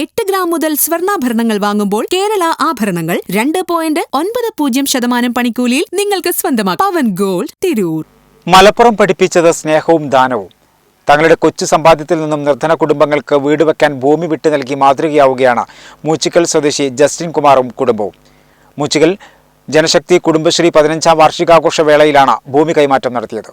എട്ട് ഗ്രാം മുതൽ സ്വർണാഭരണങ്ങൾ വാങ്ങുമ്പോൾ കേരള ആഭരണങ്ങൾ രണ്ട് പോയിന്റ് ഒൻപത് പൂജ്യം ശതമാനം പണിക്കൂലിയിൽ നിങ്ങൾക്ക് സ്വന്തമാക്കാം. പവൻ ഗോൾഡ് തിരൂർ. മലപ്പുറം പഠിപ്പിച്ചത് സ്നേഹവും ദാനവും. തങ്ങളുടെ കൊച്ചു സമ്പാദ്യത്തിൽ നിന്നും നിർധന കുടുംബങ്ങൾക്ക് വീട് വെക്കാൻ ഭൂമി വിട്ടു നൽകി മാതൃകയാവുകയാണ് മൂച്ചിക്കൽ സ്വദേശി ജസ്റ്റിൻ കുമാറും കുടുംബവും. മൂച്ചിക്കൽ ജനശക്തി കുടുംബശ്രീ പതിനഞ്ചാം വാർഷികാഘോഷ വേളയിലാണ് ഭൂമി കൈമാറ്റം നടത്തിയത്.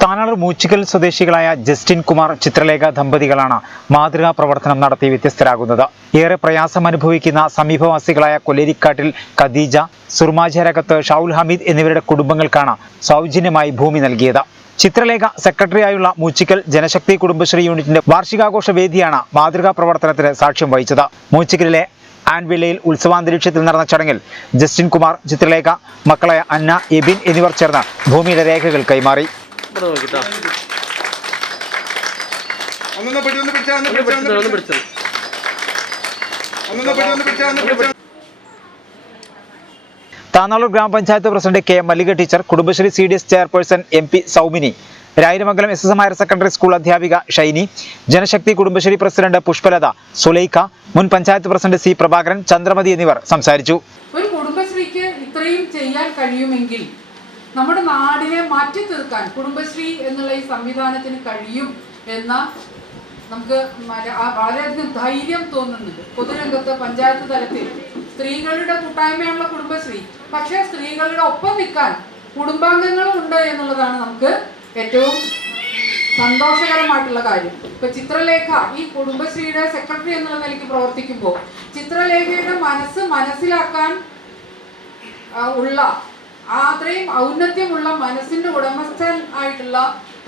താനാളൂർ മൂച്ചിക്കൽ സ്വദേശികളായ ജസ്റ്റിൻ കുമാർ ചിത്രലേഖ ദമ്പതികളാണ് മാതൃകാ പ്രവർത്തനം നടത്തി വ്യത്യസ്തരാകുന്നത്. ഏറെ പ്രയാസം അനുഭവിക്കുന്ന സമീപവാസികളായ കൊല്ലേരിക്കാട്ടിൽ ഖദീജ സുർമാചേരകത്ത് ഷൗൽ ഹമീദ് എന്നിവരുടെ കുടുംബങ്ങൾക്കാണ് സൗജന്യമായി ഭൂമി നൽകിയത്. ചിത്രലേഖ സെക്രട്ടറിയായുള്ള മൂച്ചിക്കൽ ജനശക്തി കുടുംബശ്രീ യൂണിറ്റിന്റെ വാർഷികാഘോഷ വേദിയാണ് മാതൃകാ പ്രവർത്തനത്തിന് സാക്ഷ്യം വഹിച്ചത്. മൂച്ചിക്കലിലെ ആൻവില്ലയിൽ ഉത്സവാന്തരീക്ഷത്തിൽ നടന്ന ചടങ്ങിൽ ജസ്റ്റിൻ കുമാർ ചിത്രലേഖ മക്കളായ അന്ന എബിൻ എന്നിവർ ചേർന്ന് ഭൂമിയുടെ രേഖകൾ കൈമാറി. ഇവിടെ നോക്കിട്ടോ. ഒന്ന് പിടിച്ചാ ഒന്ന് പിടിച്ചാ ഒന്ന് ഒന്ന് പിടിച്ചാ ഒന്ന് പിടിച്ചാ ഒന്ന് പിടിച്ചാ. Tanalur grama panchayat president K Mallika teacher Kudumbashree C D S chairperson M P Saumini Rayiramangalam S S M higher secondary school അധ്യാപിക ഷൈനി ജനശക്തി കുടുംബശ്രീ പ്രസിഡന്റ് പുഷ്പലത സുലൈഖ മുൻ പഞ്ചായത്ത് പ്രസിഡന്റ് സി പ്രഭാകരൻ ചന്ദ്രമതി എന്നിവർ സംസാരിച്ചു. ഒരു കുടുംബശ്രീക്ക് ഇത്രയും ചെയ്യാൻ കഴിയുമെങ്കിൽ നമ്മുടെ നാടിനെ മാറ്റി തീർക്കാൻ കുടുംബശ്രീ എന്നുള്ള ഈ സംവിധാനത്തിന് കഴിയും എന്ന നമുക്ക് വളരെയധികം ധൈര്യം തോന്നുന്നുണ്ട്. പൊതുരംഗത്ത് പഞ്ചായത്ത് തലത്തിൽ സ്ത്രീകളുടെ കൂട്ടായ്മയുള്ള കുടുംബശ്രീ. പക്ഷേ സ്ത്രീകളുടെ ഒപ്പം നിൽക്കാൻ കുടുംബാംഗങ്ങളും ഉണ്ട് എന്നുള്ളതാണ് നമുക്ക് ഏറ്റവും സന്തോഷകരമായിട്ടുള്ള കാര്യം. ഇപ്പൊ ചിത്രലേഖ ഈ കുടുംബശ്രീയുടെ സെക്രട്ടറി എന്നുള്ള നിലയ്ക്ക് പ്രവർത്തിക്കുമ്പോൾ ചിത്രലേഖയുടെ മനസ്സ് മനസ്സിലാക്കാൻ ഉള്ള അത്രയും ഔന്നത്യമുള്ള മനസ്സിന്റെ ഉടമസ്ഥൻ ആയിട്ടുള്ള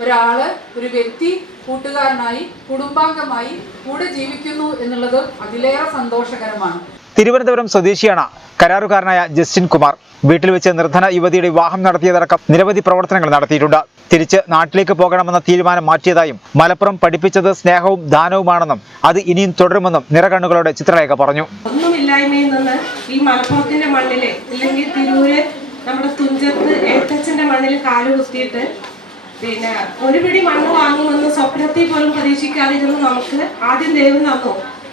ഒരാൾ ഒരു വ്യക്തി കൂട്ടുകാരനായി കുടുംബാംഗമായി കൂടെ ജീവിക്കുന്നു എന്നുള്ളത് അതിലേറെ സന്തോഷകരമാണ്. തിരുവനന്തപുരം സ്വദേശിയാണ് കരാറുകാരനായ ജസ്റ്റിൻ കുമാർ. വീട്ടിൽ വെച്ച് നിർധന യുവതിയുടെ വിവാഹം നടത്തിയതടക്കം നിരവധി പ്രവർത്തനങ്ങൾ നടത്തിയിട്ടുണ്ട്. തിരിച്ച് നാട്ടിലേക്ക് പോകണമെന്ന തീരുമാനം മാറ്റിയതായും മലപ്പുറം പഠിപ്പിച്ചത് സ്നേഹവും ദാനവുമാണെന്നും അത് ഇനിയും തുടരുമെന്നും നിറകണ്ണുകളോടെ ചിത്രലേഖ പറഞ്ഞു. ഒന്നുമില്ലായ്മയിൽ നിന്ന് ഈ മലപ്പുറത്തിന്റെ മണ്ണിലെ അല്ലെങ്കിൽ തിരൂര് നമ്മുടെ തുഞ്ചത്ത് എഴുത്തച്ഛന്റെ മണ്ണിൽ കാൽ കുത്തിയിട്ട് പിന്നെ ഒരു പിടി മണ്ണ് വാങ്ങുമെന്ന് സ്വപ്നത്തിൽ പോലും പ്രതീക്ഷിക്കാതിരുന്ന നമുക്ക് ആദ്യം ദൈവം തന്നു.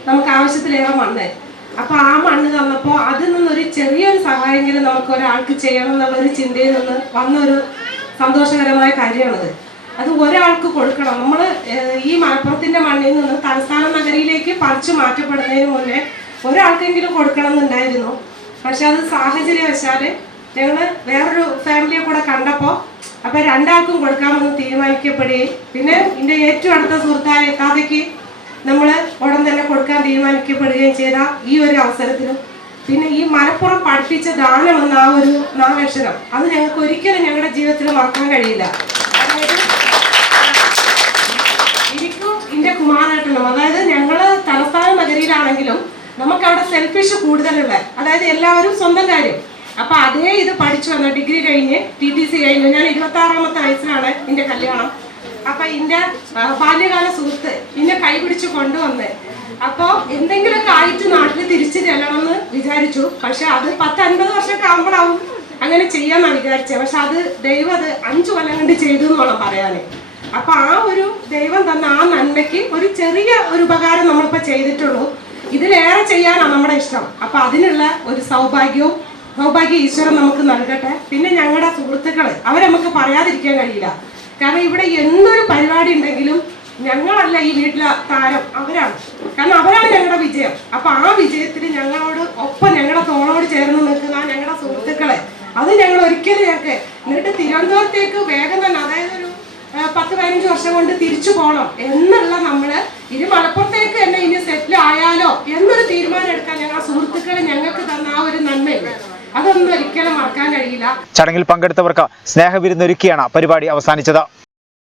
നമുക്ക് ആവശ്യത്തിലേറെ മണ്ണ്. അപ്പൊ ആ മണ്ണ് തന്നപ്പോൾ അതിൽ നിന്നൊരു ചെറിയൊരു സഹായമെങ്കിലും നമുക്ക് ഒരാൾക്ക് ചെയ്യണം എന്നുള്ള ഒരു ചിന്തയിൽ നിന്ന് വന്നൊരു സന്തോഷകരമായ കാര്യമാണത്. അത് ഒരാൾക്ക് കൊടുക്കണം. നമ്മൾ ഈ മലപ്പുറത്തിന്റെ മണ്ണിൽ നിന്ന് തലസ്ഥാന നഗരിയിലേക്ക് പറിച്ചു മാറ്റപ്പെടുന്നതിന് മുന്നേ ഒരാൾക്കെങ്കിലും കൊടുക്കണം എന്നുണ്ടായിരുന്നു. പക്ഷെ അത് സാഹചര്യവശാൽ ഞങ്ങൾ വേറൊരു ഫാമിലിയെ കൂടെ കണ്ടപ്പോൾ അപ്പൊ രണ്ടാൾക്കും കൊടുക്കാമെന്ന് തീരുമാനിക്കപ്പെടുകയും പിന്നെ എന്റെ ഏറ്റവും അടുത്ത സുഹൃത്തായ കഥയ്ക്ക് നമ്മൾ ഉടൻ തന്നെ കൊടുക്കാൻ തീരുമാനിക്കപ്പെടുകയും ചെയ്ത ഈ ഒരു അവസരത്തിലും. പിന്നെ ഈ മലപ്പുറം പഠിപ്പിച്ച ദാനം എന്ന ആ ഒരു നാലക്ഷരം അത് ഞങ്ങൾക്ക് ഒരിക്കലും ഞങ്ങളുടെ ജീവിതത്തിൽ മറക്കാൻ കഴിയില്ല. എനിക്കും എന്റെ കുമാരേട്ടനും അതായത് ഞങ്ങൾ തലസ്ഥാന നഗരിയിലാണെങ്കിലും നമുക്ക് അവിടെ സെൽഫിഷ് കൂടുതലുള്ള അതായത് എല്ലാവരും സ്വന്തം കാര്യം. അപ്പൊ അതേ ഇത് പഠിച്ചു വന്ന ഡിഗ്രി കഴിഞ്ഞ് ടി ടി സി കഴിഞ്ഞു ഞാൻ ഇരുപത്തി ആറാമത്തെ വയസ്സിലാണ് എന്റെ കല്യാണം. അപ്പൊ എന്റെ ബാല്യകാല സുഹൃത്ത് എന്നെ കൈപിടിച്ച് കൊണ്ടുവന്ന് അപ്പോ എന്തെങ്കിലുമൊക്കെ ആയിട്ട് നാട്ടിൽ തിരിച്ചു ചെല്ലണമെന്ന് വിചാരിച്ചു. പക്ഷെ അത് പത്ത് അൻപത് വർഷമൊക്കെ ആകുമ്പോഴാവും അങ്ങനെ ചെയ്യാമെന്നാണ് വിചാരിച്ചത് പക്ഷെ അത് ദൈവം അത് അഞ്ചു കൊല്ലം കണ്ട് ചെയ്തു എന്ന് വേണം പറയാന്. അപ്പൊ ആ ഒരു ദൈവം തന്ന ആ നന്മയ്ക്ക് ഒരു ചെറിയ ഒരു ഉപകാരം നമ്മളിപ്പോ ചെയ്തിട്ടുള്ളൂ. ഇതിലേറെ ചെയ്യാനാണ് നമ്മുടെ ഇഷ്ടം. അപ്പൊ അതിനുള്ള ഒരു സൗഭാഗ്യവും സൗഭാഗ്യ ഈശ്വരൻ നമുക്ക് നൽകട്ടെ. പിന്നെ ഞങ്ങളുടെ സുഹൃത്തുക്കൾ അവരെ നമുക്ക് പറയാതിരിക്കാൻ കഴിയില്ല. കാരണം ഇവിടെ എന്തൊരു പരിപാടി ഉണ്ടെങ്കിലും ഞങ്ങളല്ല ഈ വീട്ടിലെ താരം അവരാണ്. കാരണം അവരാണ് ഞങ്ങളുടെ വിജയം. അപ്പൊ ആ വിജയത്തിൽ ഞങ്ങളോട് ഒപ്പം ഞങ്ങളുടെ തോളോട് ചേർന്ന് നിൽക്കുന്ന ഞങ്ങളുടെ സുഹൃത്തുക്കളെ അത് ഞങ്ങൾ ഒരിക്കലും ഞങ്ങൾക്ക് എന്നിട്ട് തിരുവനന്തപുരത്തേക്ക് വേഗം തന്നെ അതായത് ഒരു പത്ത് പതിനഞ്ച് വർഷം കൊണ്ട് തിരിച്ചു പോകണം എന്നുള്ള നമ്മൾ ഇനി മലപ്പുറത്തേക്ക് തന്നെ ഇനി സെറ്റിൽ ആയാലോ എന്നൊരു തീരുമാനം എടുക്കാൻ ഞങ്ങളുടെ സുഹൃത്തുക്കളെ ഞങ്ങൾക്ക് തന്ന ആ ഒരു നന്മയില്ല? അതൊന്നും ഒരിക്കലും മറക്കാൻ കഴിയില്ല. ചടങ്ങിൽ പങ്കെടുത്തവർക്ക് സ്നേഹവിരുന്നൊരുക്കിയാണ് പരിപാടി അവസാനിച്ചത്.